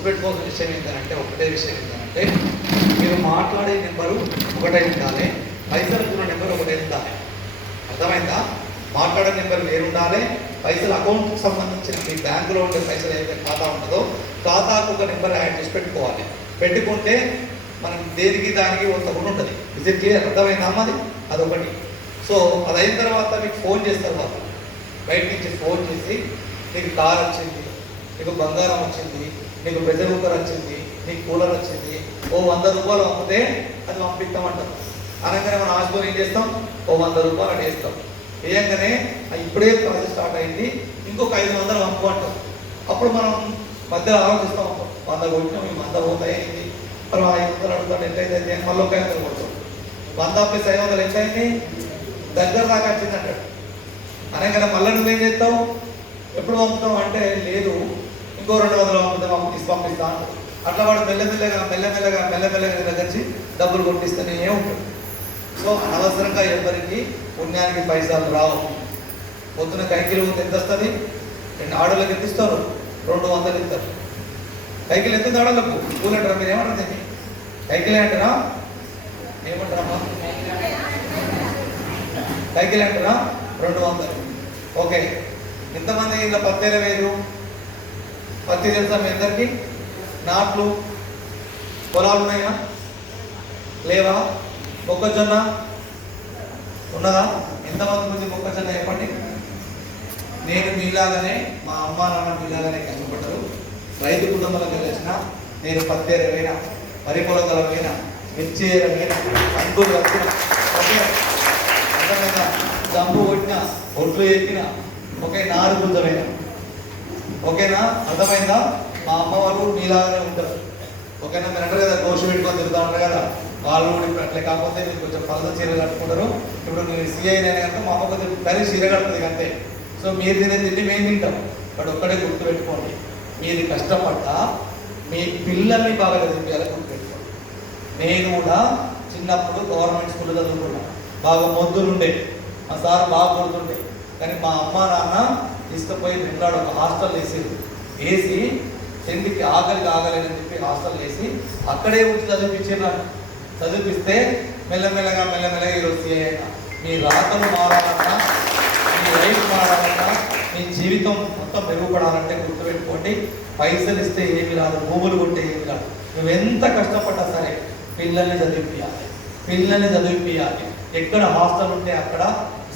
గుర్తుపెట్టుకోవాల్సిన విషయం ఏంటంటే ఒకటే విషయం ఏంటంటే మీరు మాట్లాడే నెంబరు ఒకటే ఉండాలి, పైసలు కూడా నెంబర్ ఒకటే ఉండాలి. అర్థమైందా? మాట్లాడే నెంబర్ వేరు ఉండాలి, పైసలు అకౌంట్కి సంబంధించిన మీ బ్యాంకులో ఉండే పైసలు ఏదైతే ఖాతా ఉంటుందో ఖాతాకు ఒక నెంబర్ యాడ్ చేసి పెట్టుకోవాలి. పెట్టుకుంటే మనం దేనికి దానికి ఒక తగుడు ఉంటుంది. Visit clear? అర్థమైందా అమ్మది? అదొకటి. సో అదైన తర్వాత మీకు ఫోన్ చేస్తారు వాళ్ళు, బయట నుంచి ఫోన్ చేసి నీకు కార్ వచ్చింది, నీకు బంగారం వచ్చింది, నీకు ప్రెషర్ కుక్కర్ వచ్చింది, నీకు కూలర్ వచ్చింది, ఓ 100 రూపాయలు అమ్మితే అది పంపిస్తామంటారు. అనగానే మనం ఆశపోయి ఏం చేస్తాం, ఓ 100 రూపాయలు అది వేస్తాం. వేయంగానే ఇప్పుడే ప్రాసెస్ స్టార్ట్ అయింది, ఇంకొక 500 పంపు అంటాం. అప్పుడు మనం మధ్యలో ఆలోచిస్తాం, 100 కొట్టినాం, ఈ 100 పోతాయింది, మనం 500 అడుగుతాడు, ఎంతైతే మళ్ళీ ఒక 500 కొడతాం. 100 ప్లస్ 500 ఎంతైంది, దగ్గర దాకా వచ్చింది అంటాడు. అనగానే మళ్ళీ నువ్వేం చేస్తావు, ఎప్పుడు పంపుతావు అంటే లేదు ఇంకో 200 పంపిస్తా అంటాడు. అట్లా వాడు మెల్లమెల్లగా దగ్గరించి డబ్బులు కొట్టిస్తూనే ఉంటాడు. సో అనవసరంగా ఎవరికి పుణ్యానికి పైసలు రావు. పొద్దున కైకిలు ఎంత వస్తుంది, 2 ఆడోళ్ళకి ఎంత ఇస్తారు, 200 ఇస్తారు. కైకిలు ఎంత ఆడోళ్ళకు కూల్ అంటారా, మీరు ఏమంటారు? కైకిలే అంటారా, ఏమంటారమ్మా? కైకిలే అంటారా? 200. ఓకే, ఎంతమంది ఇలా పత్తేల వేరు పత్తి తెలుసా మీ అందరికీ? నాట్లు పొలాలు ఉన్నాయా లేవా? మొక్కజొన్న ఉన్నదా? ఎంతమంది మంది మొక్కజొన్న చెప్పండి. నేను మీలాగానే, మా అమ్మ నాన్న మీలాగానే కష్టపడ్డారు. రైతు కుటుంబాలకు వచ్చిన నేను పత్తేరమైనా, వరి పొలగలమైనా, మిర్చి ఏరమైనా, కందులు వచ్చిన, అర్థమైనా, జంబు కొట్టిన, ఒడ్లు ఎక్కిన, ఒకే నారు గుంజమైనా. ఓకేనా? అర్థమైందా? మా అమ్మ వాళ్ళు మీలాగానే ఉంటారు. ఓకేనా? మీరు అంటారు కదా గోషు పెట్టుకొని తిరుగుతూ ఉంటారు కదా, వాళ్ళు కూడా ఇప్పుడు అట్లే. కాకపోతే మీరు కొంచెం పలస చీర కట్టుకుంటారు. ఇప్పుడు మీరు సిఐ అయినా కనుక మా అమ్మ కొంచెం కర్రీ చీర కడుతుంది అంతే. సో మీరు తినే తిండి మేము తింటాం. బట్ ఒక్కడే గుర్తుపెట్టుకోండి, మీరు కష్టపడ్డా మీ పిల్లల్ని బాగా చదివించాలని గుర్తుపెట్టుకోండి. నేను కూడా చిన్నప్పుడు గవర్నమెంట్ స్కూల్లో చదువుకున్నాను. బాగా మొద్దులుండే, మా సార్ బాగా కొడుతుండే. కానీ మా అమ్మ నాన్న తీసుకుపోయి వెంటాడు ఒక హాస్టల్ వేసి 10కి ఆగలేని చెప్పి హాస్టల్ వేసి అక్కడే వచ్చి చదివిపిస్తే మెల్లమెల్లగా ఈరోజు సిఐ అయినా. మీ రాతలు మారాలన్నా, మీ లైఫ్ మారాలన్నా, మీ జీవితం మొత్తం మెరుగుపడాలంటే గుర్తుపెట్టుకోండి, పైసలు ఇస్తే ఏమి రాదు, భూములు కొంటే ఏమి రాదు. నువ్వెంత కష్టపడ్డా సరే పిల్లల్ని చదివిపియాలి. ఎక్కడ హాస్టల్ ఉంటే అక్కడ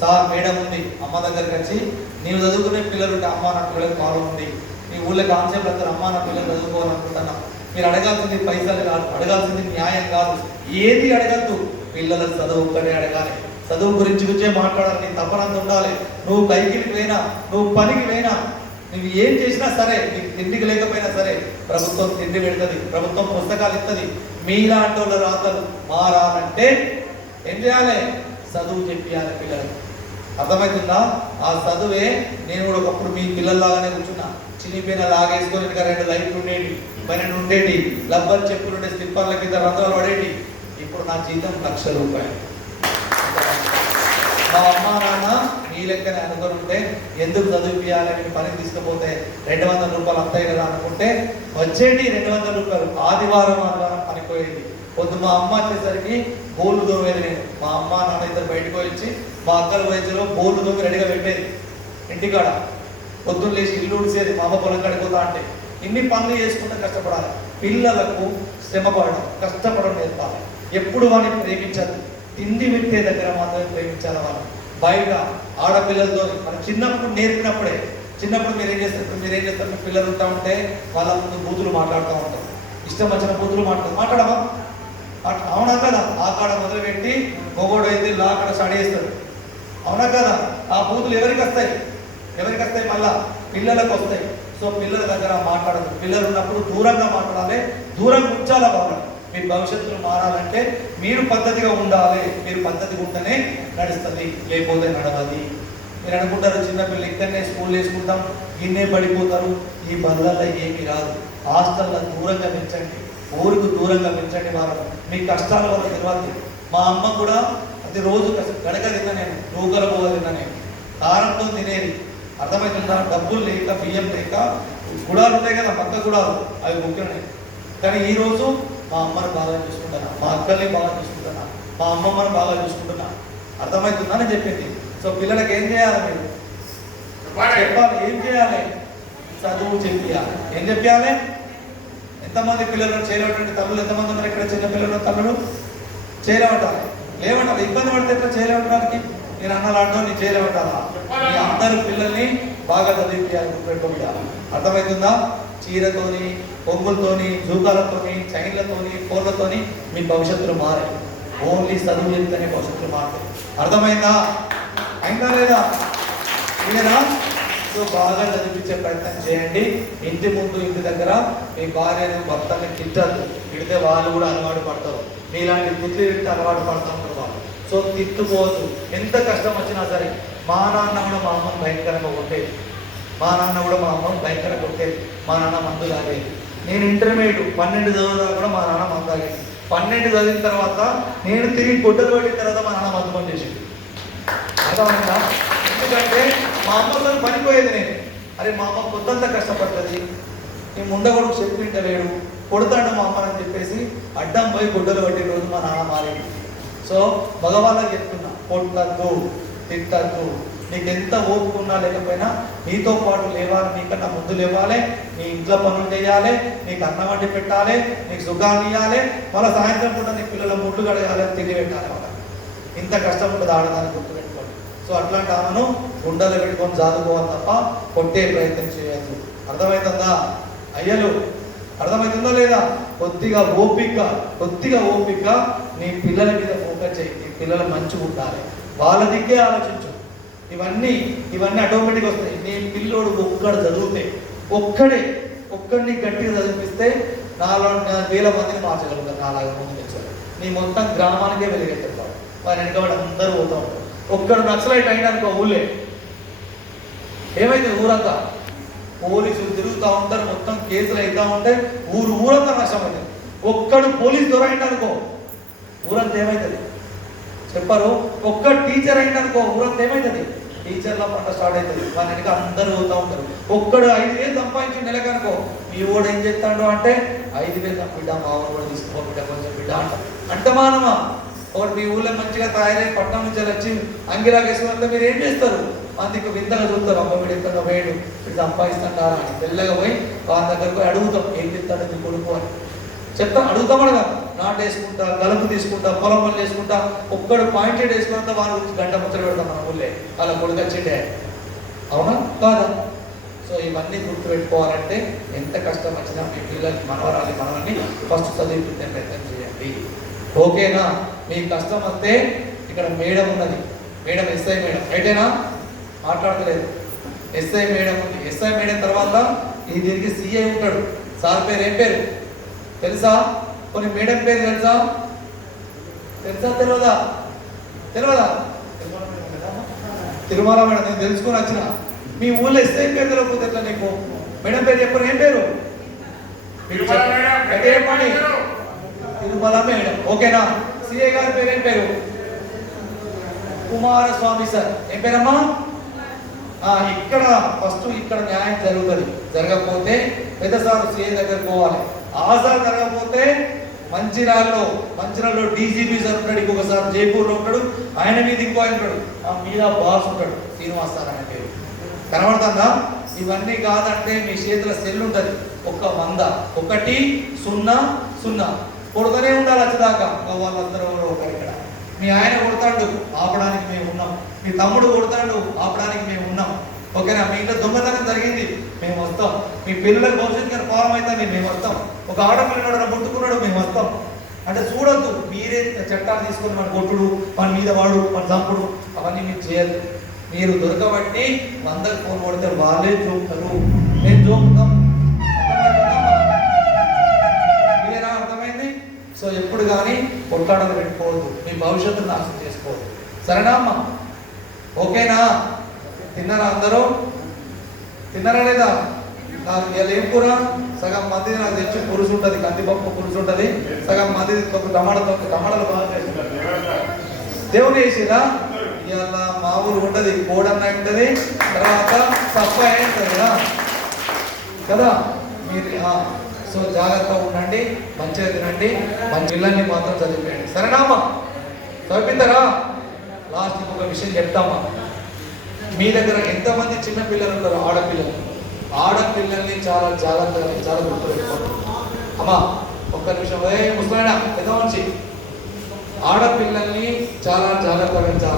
సార్ మేడం ఉంది, అమ్మ దగ్గరికి వచ్చి నీవు చదువుకునే పిల్లలు ఉంటే అమ్మ నా పిల్లలకు పాలు ఉంది, మీ ఊళ్ళో కాన్సెప్ట్ వస్తారు, అమ్మ నా పిల్లలు చదువుకోవాలనుకుంటున్నా. మీరు అడగాల్సింది పైసలు కాదు, అడగాల్సింది న్యాయం కాదు, ఏది అడగద్దు, పిల్లల చదువు ఒక్కడే అడగాలి. చదువు గురించి మాట్లాడాలి, నీ తపనంత ఉండాలి. నువ్వు కైకిలికి పోయినా, నువ్వు పనికి పోయినా, నువ్వు ఏం చేసినా సరే, నీకు తిండికి లేకపోయినా సరే ప్రభుత్వం తిండి పెడుతుంది, ప్రభుత్వం పుస్తకాలు ఇస్తుంది. మీలాంటి వాళ్ళ రాతలు మారాలంటే ఏం చేయాలి? చదువు చెప్పాలి పిల్లలకు. అర్థమవుతుందా? ఆ చదువే. నేను కూడా ఒకప్పుడు మీ పిల్లల్లాగానే కూర్చున్నా, చినిపోయిన లాగేసుకొని ఇంకా 2 లైట్లు ఉండేటి, 12 ఉండేటి, లబ్బర్ చెప్పులు ఉండే, స్లిప్పర్ల కింద రంధ్రాలు పడేటి. ఇప్పుడు నా జీతం ₹1,00,000. మా అమ్మ నాన్న మీ లెక్కనే అనుకుని ఉంటే ఎందుకు చదివిపియాలని పనికి తీసుకుపోతే 200 రూపాయలు అంతాయి కదా అనుకుంటే వచ్చేటి 200 రూపాయలు. ఆదివారం పనిపోయేది. పొద్దు మా అమ్మ వచ్చేసరికి బోళ్ళు దోమేది. నేను మా అమ్మ నాన్న ఇద్దరు బయటకు వచ్చి మా అక్కల వయసులో బోళ్ళు దోమి రెడీగా పెట్టేది ఇంటికాడ. పొద్దున్న లేచి ఇల్లు ఉడిసేది, మా అమ్మ పొలం కడిపోతా అంటే. ఇన్ని పనులు చేసుకుంటే కష్టపడాలి. పిల్లలకు శ్రమపడడం, కష్టపడడం నేర్పాలి. ఎప్పుడు వాడిని ప్రేమించదు, తిండి పెట్టే దగ్గర మాత్రమే ప్రేమించాలి. వాళ్ళు బయట ఆడపిల్లలతో మనం చిన్నప్పుడు నేర్పినప్పుడే. చిన్నప్పుడు మీరేం చేస్తారు, మీ పిల్లలు ఉంటా ఉంటే వాళ్ళ ముందు బూతులు మాట్లాడుతూ ఉంటారు, ఇష్టం వచ్చిన బూతులు మాట్లాడమా? అవునా కదా? ఆ కాడ మొదలుపెట్టి మొగోడు అయితే లా కాడ స్టడీ చేస్తాడు. అవునా కదా? ఆ బూతులు ఎవరికి వస్తాయి? మళ్ళా పిల్లలకు వస్తాయి. సో పిల్లల దగ్గర మాట్లాడదు. పిల్లలు ఉన్నప్పుడు దూరంగా మాట్లాడాలి, దూరంగా ఉంచాలి. వాళ్ళు మీ భవిష్యత్తులో మారాలంటే మీరు పద్ధతిగా ఉండాలి. మీరు పద్ధతిగా ఉంటేనే నడుస్తుంది, లేకపోతే నడవది. మీరు అనుకుంటారు చిన్నపిల్లలు ఇక్కడనే స్కూల్ వేసుకుంటాం, గిన్నె పడిపోతారు. ఈ బదులలో ఏమీ రాదు. హాస్టల్లో దూరంగా పెంచండి, ఊరికి దూరంగా పెంచండి. వాళ్ళు మీ కష్టాల వల్ల తెలియదు. మా అమ్మ కూడా అది రోజు గడక తిన్నా, నేను రూకల పోగా తిన్నా, నేను కారంతో తినేది. అర్థమవుతుందా? డబ్బులు లేక, బియ్యం లేక గుడాలు ఉంటాయి కదా, పక్క గుడాలు, అవి ముఖ్యమే. కానీ ఈరోజు మా అమ్మని బాగా చూసుకుంటున్నా, మా అక్కల్ని బాగా చూసుకుంటున్నా, మా అమ్మమ్మని బాగా చూసుకుంటున్నా. అర్థమవుతుందని చెప్పింది. సో పిల్లలకి ఏం చేయాలి? మీరు చెప్పాలి. ఏం చేయాలి? చదువు చెప్పాలి. ఏం చెప్పాలి? ఎంతమంది పిల్లలు చేయలేటువంటి తల్లులు ఎంతమంది ఉన్నారు ఇక్కడ? చిన్న పిల్లలు తల్లులు చేయలేమంటారు, లేవంటారు. ఇబ్బంది పడితే ఎట్లా చేయలేవటానికి? నేను అన్నలాంటో నీ చేయలేమంటారా? మీ అందరు పిల్లల్ని బాగా చదివించాలి, గుర్తుపెట్టుకోవాలి. అర్థమవుతుందా? చీరతోని, పొంగులతోని, జూకాలతోని, చైన్లతోని, ఫోన్లతోని మీ భవిష్యత్తులు మారే. ఓన్లీ చదువు చెప్తేనే భవిష్యత్తులు మారుతాయి. అర్థమైందా? అయిందా లేదా? ఇదేనా? సో బాగా చదివించే ప్రయత్నం చేయండి. ఇంటి ముందు, ఇంటి దగ్గర మీ భార్యను, భర్తని తిట్టద్దు. తిడితే వాళ్ళు కూడా అలవాటు పడతారు. మీలాంటి తిట్లు తిడితే అలవాటు పడతా ఉంటారు వాళ్ళు. సో తిట్టుకోవద్దు. ఎంత కష్టం వచ్చినా సరే. మా నాన్న కూడా మా అమ్మని భయంకరంగా కొట్టేది. మా నాన్న కూడా మా అమ్మని భయంకరంగా కొట్టేది. మా నాన్న మందు తాగేది. నేను ఇంటర్మీడియట్ 12 చదువుదా కూడా మా నాన్న మందు తాగేది. 12 చదివిన తర్వాత నేను తిరిగి గుడ్డలు పట్టిన తర్వాత మా నాన్న మందు పని చేసేది. అర్థమైందా? ఎందుకంటే మా అమ్మతో పనిపోయేది నేను. అరే మా అమ్మ పొద్దంతా కష్టపడుతుంది, నీ ముండ కూడా చెప్పిట్టలేడు, కొడతాడు మా అమ్మని చెప్పేసి అడ్డం పోయి గుడ్డలు పట్టిన రోజు మా నాన్న మారేది. సో మగవాళ్ళకి చెప్తున్నా, కొట్టద్దు, తిట్టద్దు. నీకు ఎంత ఓపుకున్నా లేకపోయినా నీతో పాటు లేవాలి, నీకన్నా ముందు లేవాలి, నీ ఇంట్లో పనులు చేయాలి, నీకు అన్నం వండి పెట్టాలి, నీకు సుఖాన్ని ఇవ్వాలి, మళ్ళీ సాయంత్రం పూట నీ పిల్లల ముడ్లు కడగాలి, తిండి పెట్టాలి. వాళ్ళకి ఇంత కష్టం ఉంటుంది ఆడదానికి, గుర్తుపెట్టుకోండి. సో అట్లాంటి ఆమెను గుండెలు పెట్టుకొని చదువుకోవాలి తప్ప కొట్టే ప్రయత్నం చేయద్దు. అర్థమవుతుందా అయ్యలు? అర్థమవుతుందో లేదా? కొద్దిగా ఓపిక నీ పిల్లల మీద ఫోకస్ చేయి. నీ పిల్లలు మంచిగా ఉండాలి, వాళ్ళ దిక్కే ఆలోచించు. ఇవన్నీ ఆటోమేటిక్ వస్తాయి. నీ పిల్లోడు ఒక్కడు చదివితే, ఒక్కడిని గట్టిగా చదివిస్తే 4,000 మందిని మార్చగలుగుతారు. 4 మంది తెచ్చారు. నీ మొత్తం గ్రామానికే వెలిగెత్తారు. వారి వెనకబడి అందరూ పోతూ ఉంటారు. ఒక్కడు నక్సలైట్ అయినానుకో ఊళ్ళే ఏమైంది? ఊరంతా పోలీసులు తిరుగుతూ ఉంటారు, మొత్తం కేసులు అవుతూ ఉంటాయి, ఊరంతా నష్టమైంది. ఒక్కడు పోలీసు దొరైందనుకో ఊరంతా ఏమవుతుంది చెప్పరు? ఒక్క టీచర్ అయిందనుకో ఊరంతా ఏమవుతుంది? టీచర్ల పంట స్టార్ట్ అవుతుంది. వాళ్ళ వెనక అందరూ పోతూ ఉంటారు. ఒక్కడు 5,000 సంపాదించి నెలకనుకో మీ ఓడు ఏం చేస్తాడు అంటే 5,000 బిడ్డ, మా ఊరు కూడా తీసుకో బిడ్డ, కొంచెం బిడ్డ అంట మానమా. ఒకటి మీ ఊళ్ళో మంచిగా తయారై పట్టణం నుంచి వచ్చి అంగిరాగేశ్వరంతో మీరు ఏం చేస్తారు? అందుకు వింతగా చూస్తారు. అమ్మ వీడు ఎంత వేడు, వీడు సంపాదిస్తుంటారా అని తెల్లగా పోయి వాళ్ళ దగ్గరకు పోయి అడుగుతాం, ఏం చెప్తాడు నీ కొడుకు అని చెప్తాం. అడుగుతామనగా నాటు వేసుకుంటా, గలుపు తీసుకుంటా, పొలం పనులు వేసుకుంటా, ఒక్కడు పాయింట్ వేసుకుంటా వాళ్ళ గురించి గంట ముచ్చట పెడతాం మన ఊళ్ళే. వాళ్ళ కొడుకు వచ్చిండే, అవునా కాదా? సో ఇవన్నీ గుర్తుపెట్టుకోవాలంటే ఎంత కష్టం వచ్చినా మీ పిల్లలకి, మనవల్ని ఫస్ట్ చదివించే ప్రయత్నం చేయండి. ఓకేనా? మీకు కష్టం వస్తే ఇక్కడ మేడం ఉన్నది, మేడం ఎస్ఐ మేడం, రైటేనా? మాట్లాడతలేదు. ఎస్ఐ మేడం ఉంది. ఎస్ఐ మేడం తర్వాత దీనికి సిఐ ఉంటాడు. సార్ పేరు ఏం పేరు తెలుసా? కొన్ని మేడం పేరు తెలుసా? తెలియదా? తిరుమల మేడం. నేను తెలుసుకొని వచ్చిన. మీ ఊళ్ళో ఎస్ఐ పేరు తెలియకపోతే ఎట్లా నీకు? మేడం పేరు చెప్పరు. ఏం పేరు? చెప్పండి. తిరుమల మేడం. ఓకేనా? సిఐ గారి పేరు ఏం పేరు? కుమారస్వామి సార్. ఏం పేరమ్మా? ఇక్కడ ఫస్ట్ ఇక్కడ న్యాయం జరుగుతుంది. జరగకపోతే పెద్ద సార్ సిఐ దగ్గరకు పోవాలి. ఆసార్ జరగకపోతే మంచిర్యాలలో డీజీపీ సార్ ఉంటాడు, ఇంకొకసారి జైపూర్లో ఉంటాడు, ఆయన మీద ఇంకో ఆయన ఉంటాడు, ఆ మీద బాస్ ఉంటాడు, శ్రీనివాస్ సార్ అనే పేరు. కనబడుతుందా? ఇవన్నీ కాదంటే మీ చేతిలో సెల్ ఉంటుంది. 100 100 కొడుతూనే ఉండాలి వచ్చేదాకా. వాళ్ళందరూ ఒకరు ఇక్కడ. మీ ఆయన కొడతాడు, ఆపడానికి మేము ఉన్నాం. మీ తమ్ముడు కొడతాడు, ఆపడానికి మేము ఉన్నాం. ఓకేనా? మీ ఇంట్లో దొంగతనం జరిగింది, మేము వస్తాం. మీ పిల్లలకు భవిష్యత్తు ఫారం అవుతుంది, మేము వస్తాం. ఒక ఆడపిల్లడు ముట్టుకున్నాడు, మేము వస్తాం. అంటే చూడొద్దు, మీరే చట్టాలు తీసుకొని మన కొట్టుడు, మన మీద వాడు, మన చంపుడు, అవన్నీ మీరు చేయద్దు. మీరు దొరకబట్టి 100కి ఫోన్ కొడితే వాళ్ళే జోకుతారు, మేము జోకుతాం. మీరేనా? అర్థమైంది? సో ఎప్పుడు కానీ కొట్లాడలు పెట్టుకోవద్దు, మీ భవిష్యత్తును నాశనం చేసుకోవద్దు. సరేనా అమ్మా? ఓకేనా? తిన్నారా అందరూ? తిన్నారా లేదా? నాకు ఇలా ఏం కూర? సగం మంది నాకు తెచ్చి పులుసు ఉంటుంది, కందిపప్పు పులుసు ఉంటుంది, సగం మంది టమాటాలు బాగా దేవుని వేసిరా. ఇలా మా ఊరు ఉంటుంది, కోడన్న ఉంటుంది, తర్వాత సప్ప ఉంటుంది కదా. కదా మీరు సో జాగ్రత్తగా ఉండండి, మంచిగా తినండి, మంచి పిల్లల్ని మాత్రం చదివిపోయండి. సరేనామా? చదివితారా? లాస్ట్ ఒక విషయం చెప్తామా. మీ దగ్గర ఎంతమంది చిన్న పిల్లలు ఉన్నారు? ఆడపిల్లలు. ఆడపిల్లల్ని చాలా జాగ్రత్తగా, చాలా గుర్తుపెట్టుకోండి అమ్మా. ఒక్క నిమిషం. ముసలాయన పెద్ద మనిషి, ఆడపిల్లల్ని చాలా జాగ్రత్తగా, చాలా